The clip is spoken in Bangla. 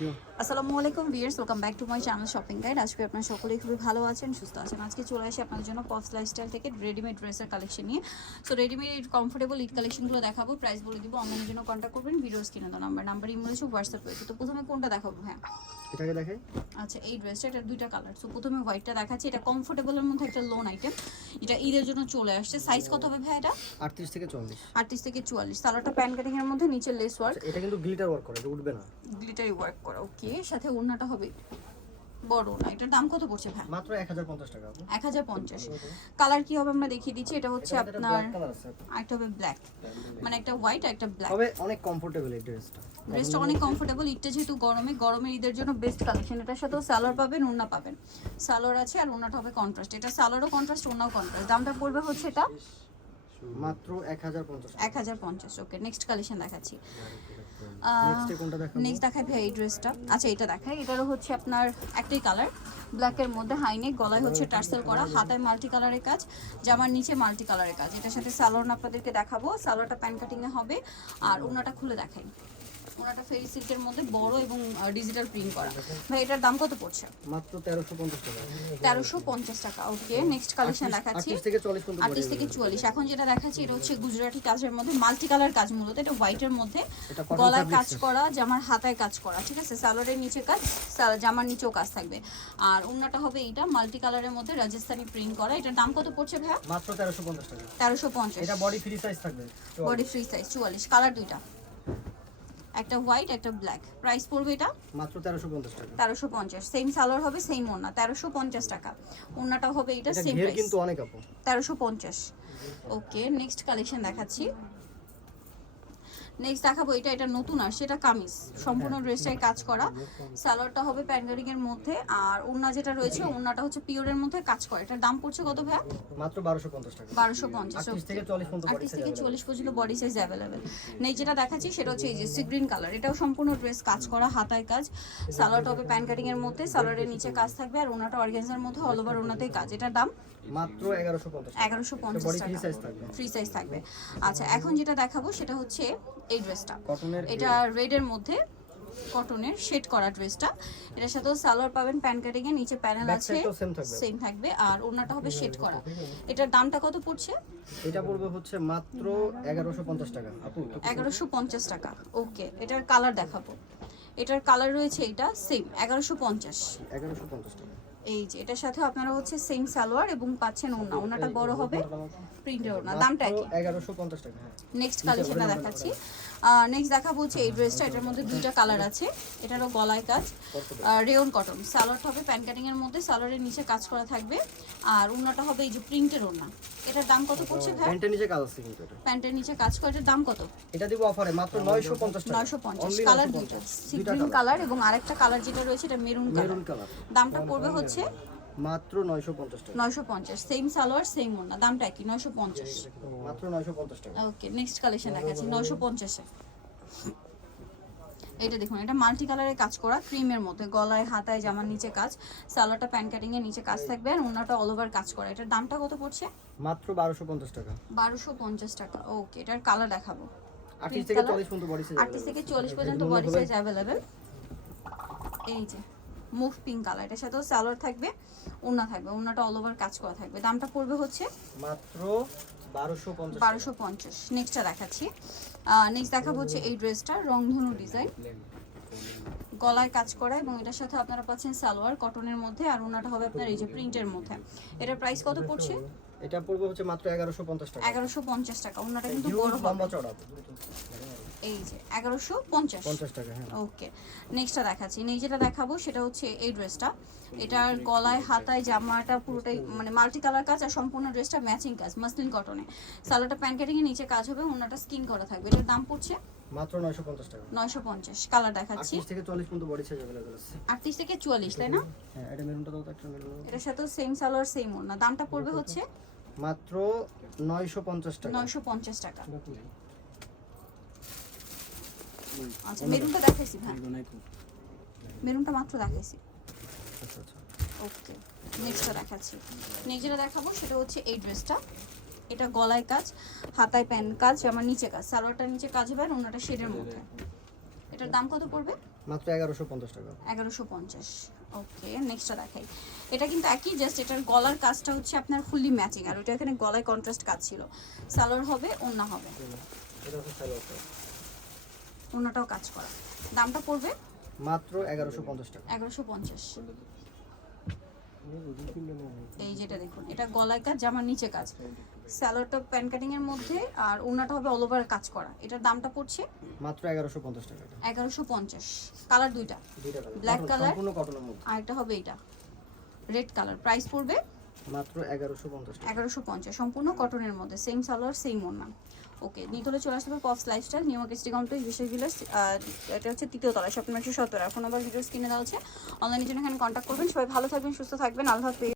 Yeah. আসসালামু আলাইকুম viewers welcome back to my channel shopping guide আজকে আপনারা সকলেই খুবই ভালো আছেন সুস্থ আছেন। আজকে চলে আসি আপনাদের জন্য পপস লাইফস্টাইল থেকে রেডিমেড ড্রেসের কালেকশন নিয়ে। সো রেডিমেড কমফোর্টেবল ঈদ কালেকশনগুলো দেখাবো প্রাইস বলে দিব অনলাইনের জন্য কন্ট্যাক্ট করবেন ভিডিওস কিনে তো নাম্বার নাম্বার ইমেল আছে হোয়াটসঅ্যাপ রয়েছে তো প্রথমে কোনটা দেখাবো হ্যাঁ? এটাকে দেখে আচ্ছা এই ড্রেসটা এটা দুইটা কালার সো প্রথমে হোয়াইটটা দেখাচ্ছি এটা কমফোর্টেবলের মধ্যে একটা লোন আইটেম এটা ঈদের জন্য চলে আসছে। সাইজ কত হবে ভাই এটা? আটত্রিশ থেকে চল্লিশ আটত্রিশ থেকে চুয়াল্লিশ। সালোয়ারটা প্যান কাটিং এর মধ্যে নিচে লেস ওয়ার্ক এটা কিন্তু গ্লিটার ওয়ার্ক করে এটা উঠবে না। গ্লিটারি ওয়ার্ক করা ওকে সাথে ওড়নাটা হবে বড় না এটার দাম কত পড়ছে ভাই? মাত্র এক হাজার পঞ্চাশ টাকা আপু। এক হাজার পঞ্চাশ। কালার কি হবে আমরা দেখিয়ে দিচ্ছি এটা হচ্ছে আপনার। একটা হবে ব্ল্যাক মানে একটা হোয়াইট একটা ব্ল্যাক তবে অনেক কমফোর্টেবল এই ড্রেসটা ড্রেসটা অনেক কমফোর্টেবল ঈদটা যেহেতু গরমে গরমের ঈদের জন্য বেস্ট কালেকশন এটার সাথেও সালোয়ার পাবেন ওড়না পাবেন। সালোয়ার আছে আর ওড়নাটা হবে কন্ট্রাস্ট এটা সালোয়ারও কন্ট্রাস্ট ওড়নাও কন্ট্রাস্ট দামটা পড়বে হচ্ছে এটা মাত্র এক হাজার পঞ্চাশ এক হাজার পঞ্চাশ ওকে নেক্সট কালেকশন দেখাচ্ছি। নেক্সট নেক্সট দেখাই ভাই এই ড্রেসটা আচ্ছা এটা দেখাই। এটারও হচ্ছে আপনার একটাই কালার ব্ল্যাকের মধ্যে হাইনেক গলায় হচ্ছে টার্সেল করা হাতায় মাল্টি কালারের কাজ জামার নিচে মাল্টি কালারের কাজ। এটার সাথে সালোয়ার আপনাদেরকে দেখাবো। স্যালোটা প্যান কাটিং এ হবে। আর ওনাটা খুলে দেখাই। ওনাটা ফেরি সিল্কের মধ্যে বড় এবং ডিজিটাল প্রিন্ট করা। ভাই এটার দাম কত পড়ছে? মাত্র তেরোশো পঞ্চাশ টাকা। তেরোশো পঞ্চাশ টাকা ওকে নেক্সট কালেকশন দেখাচ্ছি। আটত্রিশ থেকে চল্লিশ পর্যন্ত আটত্রিশ থেকে চুয়াল্লিশ এখন যেটা দেখাচ্ছি এটা হচ্ছে গুজরাটি কাজের মধ্যে মাল্টি কালার কাজ মূলত এটা হোয়াইটের মধ্যে। এটা গলায় কাজ করা জামার হাতায় কাজ করা ঠিক আছে? সালোয়ারের নিচে কাজ জামার নিচেও কাজ থাকবে। আর অন্যটা হবে এইটা মাল্টি কালারের মধ্যে রাজস্থানি প্রিন্ট করা। এটার দাম কত পড়ছে ভাইয়া? মাত্র তেরোশো পঞ্চাশ টাকা। তেরোশো পঞ্চাশ। এটা বডি ফ্রি সাইজ থাকবে বডি ফ্রি সাইজ চুয়াল্লিশ। কালার দুইটা। একটা হোয়াইট একটা ব্ল্যাক প্রাইস পড়বে এটা? মাত্র তেরোশো পঞ্চাশ টাকা। তেরোশো পঞ্চাশ। সেম সালোয়ার হবে সেম তেরোশো পঞ্চাশ টাকা। ওন্নাটা হবে এটা সেম প্রাইস কিন্তু অনেক আপু। তেরোশো পঞ্চাশ। ওকে নেক্সট কালেকশন দেখাচ্ছি। নেক্সট দেখাবো এটা এটা নতুন আর সেটা কামিজ। সম্পূর্ণ ড্রেসটাই কাজ করা। সালোয়ারটা হবে প্যান্ডারিং এর মধ্যে আর ওড়না যেটা রয়েছে ওড়নাটা হচ্ছে পিওরের মধ্যে কাজ করে। এটার দাম পড়ছে কত ভাইয়া? মাত্র বারোশো পঞ্চাশ টাকা। বারোশো পঞ্চাশ আটত্রিশ থেকে চল্লিশ পর্যন্ত বডি সাইজ থেকে চল্লিশ পর্যন্ত বডি সাইজ অ্যাভেলেবেল নেই যেটা দেখাচ্ছি সেটা হচ্ছে এই যে সি গ্রিন কালার। এটাও সম্পূর্ণ ড্রেস কাজ করা হাতায় কাজ। সালোয়ারটা হবে প্যান কাটিং এর মধ্যে সালোয়ারের নিচে কাজ থাকবে আর ওনাটা অর্গেন্সার মধ্যে অল ওভার ওনাতেই কাজ। এটার দাম? মাত্র এগারোশো পঞ্চাশ এগারোশো পঞ্চাশ বডি ফ্রি টাকা। সাইজ থাকবে। ফ্রি সাইজ থাকবে। আচ্ছা এখন যেটা দেখাবো সেটা হচ্ছে এই ড্রেসটা এটা রেডের মধ্যে কটনের শেড করা ড্রেসটা এটার সাথেও সালোয়ার পাবেন প্যান কাটিং এর নিচে প্যানেল আছে। সেম থাকবে। আর ওনাটা হবে শেড করা। এটার দামটা কত পড়ছে? এটা পড়বে হচ্ছে মাত্র এগারোশো পঞ্চাশ টাকা। আপু এগারোশো পঞ্চাশ টাকা। ওকে এটার কালার দেখাবো। এটার কালার রয়েছে এটা সেম এগারোশো পঞ্চাশ। এগারোশো পঞ্চাশ টাকা। এই যে এটার সাথে আপনারা হচ্ছে সেম সালোয়ার এবং পাচ্ছেন ওনা ওনাটা বড় হবে প্রিন্টের ওনা দামটা কি এগারোশো পঞ্চাশ টাকা হ্যাঁ। নেক্সট কালেকশনটা দেখাচ্ছি। নেক্সট দেখাবো হচ্ছে এই ড্রেসটা এটার মধ্যে দুইটা কালার আছে। এটারও গলায় কাজ। রেয়ন কটন সালোয়ারটা হবে প্যান কাটিং এর মধ্যে। সালোয়ারের নিচে কাজ করা থাকবে। আর ওড়নাটা হবে এই যে প্রিন্টের ওড়না। এটার দাম কত পড়ছে ভাই? প্যান্টের নিচে কাজ আছে কিন্তু এটা। প্যান্টের নিচে কাজ করে এটার দাম কত? এটা দিব অফারে মাত্র নয়শো পঞ্চাশ টাকা। নয়শো পঞ্চাশ Only কালার 950 দুইটা। Sea green colour. এবং আরেকটা কালার যেটা রয়েছে এটা মেরুন কালার। Maroon colour. দামটা পড়বে হচ্ছে মাত্র নয়শো পঞ্চাশ টাকা। নয়শো পঞ্চাশ সেম সালোয়ার সেম ওড়না। দামটা কি নয়শো পঞ্চাশ। মাত্র নয়শো পঞ্চাশ টাকা। ওকে নেক্সট কালেকশন দেখাচ্ছি নয়শো পঞ্চাশে। এটা দেখুন এটা মাল্টি কালারের কাজ করা ক্রিমের মধ্যে গলায় হাতায় জামার নিচে কাজ সালোয়ারটা প্যান কাটিং এর নিচে কাজ থাকবে আর ওনাটা অল ওভার কাজ করা। এটার দামটা কত পড়ছে? মাত্র বারোশো পঞ্চাশ টাকা। বারোশো পঞ্চাশ টাকা ওকে এটার কালার দেখাবো। আটত্রিশ Pink থেকে color? চল্লিশ পর্যন্ত বডি সাইজ আটত্রিশ থেকে চল্লিশ পর্যন্ত বডি সাইজ অ্যাভেলেবেল এই যে মুভ পিঙ্ক কালার এটার সাথেও সালোয়ার থাকবে ওনা থাকবে ওনাটা অল ওভার কাজ করা থাকবে। দামটা পড়বে হচ্ছে মাত্র বারোশো পঞ্চাশ নেক্সটটা দেখাচ্ছি। নেক্সট দেখাবো হচ্ছে এই ড্রেসটা রংধনু ডিজাইন গলায় কাজ করা এবং এটার সাথে আপনারা পাচ্ছেন সালোয়ার কটনের মধ্যে আর ওনাটা হবে আপনার এই যে প্রিন্টের মধ্যে। এটার প্রাইস কত পড়ছে? এটা পড়বে হচ্ছে মাত্র এগারোশো পঞ্চাশ টাকা। এগারোশো পঞ্চাশ টাকা ওনাটা কিন্তু বড় হবে। লম্বা চড়া এই যে এগারোশো পঞ্চাশ। পঞ্চাশ টাকা হ্যাঁ। ওকে নেক্সটটা দেখাচ্ছি। নেই যেটা দেখাবো সেটা হচ্ছে এই ড্রেসটা এটার গলায় হাতায় জামাটা পুরোটাই মানে মাল্টি কালার কাজ আর সম্পূর্ণ ড্রেসটা ম্যাচিং কাজ মাসলিন কটনে সালোয়ারটা প্যান কাটিং এর নিচে কাজ হবে ওনাটা স্কিন করা থাকবে। এটার দাম পড়ছে? মাত্র নয়শো পঞ্চাশ টাকা। নয়শো পঞ্চাশ কালার দেখাচ্ছি। আটত্রিশ থেকে চল্লিশ পর্যন্ত বডি সাইজ অ্যাভেলেবেল আছে। আটত্রিশ থেকে চুয়াল্লিশ তাই না? হ্যাঁ এটা মেরুনটা দাও তো একটা মেরুন এটার সাথেও সেম সালোয়ার সেম ওড়না। দামটা পড়বে হচ্ছে মাত্র নয়শো পঞ্চাশ টাকা। নয়শো পঞ্চাশ টাকা। আচ্ছা মেরুনটা দেখাইছি ভাই মেরুনটা মাত্র দেখাইছি। আচ্ছা আচ্ছা। ওকে নেক্সটটা দেখাচ্ছি। নেক্সট যেটা দেখাবো সেটা হচ্ছে এই ড্রেসটা এটা গলায় কাজ হাতায় প্যান কাজ আমার নিচে কাজ। সালোয়ারটার নিচে কাজ হবে আর অন্যটা শেডের মধ্যে। এটার দাম কত পড়বে? মাত্র এগারোশো পঞ্চাশ টাকা। এগারোশো পঞ্চাশ। ওকে নেক্সটটা দেখাই। এটা কিন্তু একই জাস্ট এটার গলার কাজটা হচ্ছে আপনার ফুললি ম্যাচিং আর ওটা এখানে গলায় কন্ট্রাস্ট কাজ ছিল। সালোয়ার হবে ওন্না হবে। ওন্নাটাও কাজ করা। দামটা পড়বে? মাত্র এগারোশো পঞ্চাশ টাকা। এগারোশো পঞ্চাশ। এই যেটা দেখুন এটা গলায় কাজ জামার নিচে কাজ। স্যালোয়ারটা প্যান কাটিং এর মধ্যে আর ওনাটা হবে অল ওভার কাজ করা। এটার দামটা পড়ছে মাত্র এগারোশো পঞ্চাশ টাকা এটা। এগারোশো পঞ্চাশ। কালার দুইটা। দুইটা কালার? সম্পূর্ণ কটনের মধ্যে। আর একটা হবে এটা রেড কালার প্রাইস পড়বে মাত্র এগারোশো পঞ্চাশ টাকা। এগারোশো পঞ্চাশ। সম্পূর্ণ কটনের মধ্যে। সেম সালোয়ার সেম ওনা ওকে নিতলে চলে আসতে হবে Pops lifestyle, new market complex বিশেষ ভিলার্স এটা হচ্ছে তৃতীয় তলায় স্বপ্ন একশো সত্তর এখন আবার ভিডিও স্ক্রিনে দেওয়া হচ্ছে। অনলাইনের জন্য এখানে কন্ট্যাক্ট করবেন। সবাই ভালো থাকবেন, সুস্থ থাকবেন। আল্লাহ